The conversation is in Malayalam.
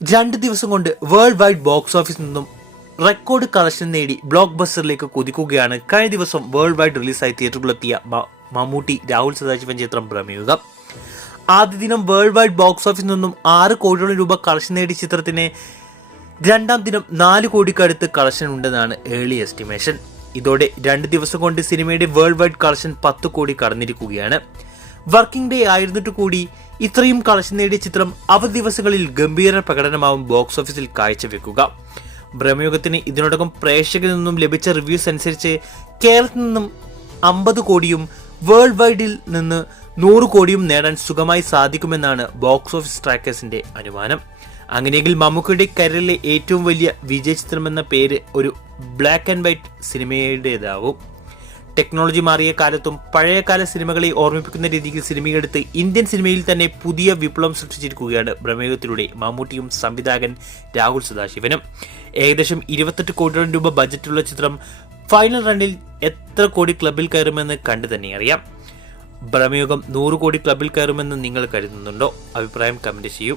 2 ദിവസം കൊണ്ട് വേൾഡ് വൈഡ് ബോക്സ് ഓഫീസിൽ നിന്നും റെക്കോർഡ് കളക്ഷൻ നേടി ബ്ലോക്ക് ബസ്റ്ററിലേക്ക് കുതിക്കുകയാണ് കഴിഞ്ഞ ദിവസം വേൾഡ് വൈഡ് റിലീസായി തിയേറ്ററുകളിലെത്തിയ മമ്മൂട്ടി രാഹുൽ സദാശിവൻ ചിത്രം പ്രമേയുഗം. ആദ്യ ദിനം വേൾഡ് വൈഡ് ബോക്സ് ഓഫീസിൽ നിന്നും 6 കോടിയോളം രൂപ കളക്ഷൻ നേടിയ ചിത്രത്തിന് രണ്ടാം ദിനം 4 കോടിക്കടുത്ത് കളക്ഷൻ ഉണ്ടെന്നാണ് ഏർലി എസ്റ്റിമേഷൻ. ഇതോടെ 2 ദിവസം കൊണ്ട് സിനിമയുടെ വേൾഡ് വൈഡ് കളക്ഷൻ 10 കോടി കടന്നിരിക്കുകയാണ്. വർക്കിംഗ് ഡേ ആയിരുന്നിട്ട് കൂടി ഇത്രയും കളക്ഷൻ നേടിയ ചിത്രം അവധി ദിവസങ്ങളിൽ ഗംഭീര പ്രകടനമാവും ബോക്സ് ഓഫീസിൽ കാഴ്ചവെക്കുക. ബ്രഹ്മയുഗത്തിന് ഇതിനോടകം പ്രേക്ഷകരിൽ നിന്നും ലഭിച്ച റിവ്യൂസ് അനുസരിച്ച് കേരളത്തിൽ നിന്നും 50 കോടിയും വേൾഡ് വൈഡിൽ നിന്ന് 100 കോടിയും നേടാൻ സുഖമായി സാധിക്കുമെന്നാണ് ബോക്സ് ഓഫീസ് ട്രാക്കേഴ്സിന്റെ അനുമാനം. അങ്ങനെയെങ്കിൽ മമ്മൂക്കയുടെ കരിയറിലെ ഏറ്റവും വലിയ വിജയ ചിത്രമെന്ന പേര് ഒരു ബ്ലാക്ക് ആൻഡ് വൈറ്റ് സിനിമയുടേതാവും. ടെക്നോളജി മാറിയ കാലത്തും പഴയകാല സിനിമകളെ ഓർമ്മിപ്പിക്കുന്ന രീതിയിൽ സിനിമയെടുത്ത് ഇന്ത്യൻ സിനിമയിൽ തന്നെ പുതിയ വിപ്ലവം സൃഷ്ടിച്ചിരിക്കുകയാണ് ബ്രഹ്മയുഗത്തിലൂടെ മമ്മൂട്ടിയും സംവിധായകൻ രാഹുൽ സദാശിവനും. ഏകദേശം 28 കോടിയോളം രൂപ ബജറ്റുള്ള ചിത്രം ഫൈനൽ റണ്ണിൽ എത്ര കോടി ക്ലബിൽ കയറുമെന്ന് കണ്ടു തന്നെ അറിയാം. ബ്രഹ്മയുഗം 100 കോടി ക്ലബിൽ കയറുമെന്ന് നിങ്ങൾ കരുതുന്നുണ്ടോ? അഭിപ്രായം കമന്റ് ചെയ്യൂ.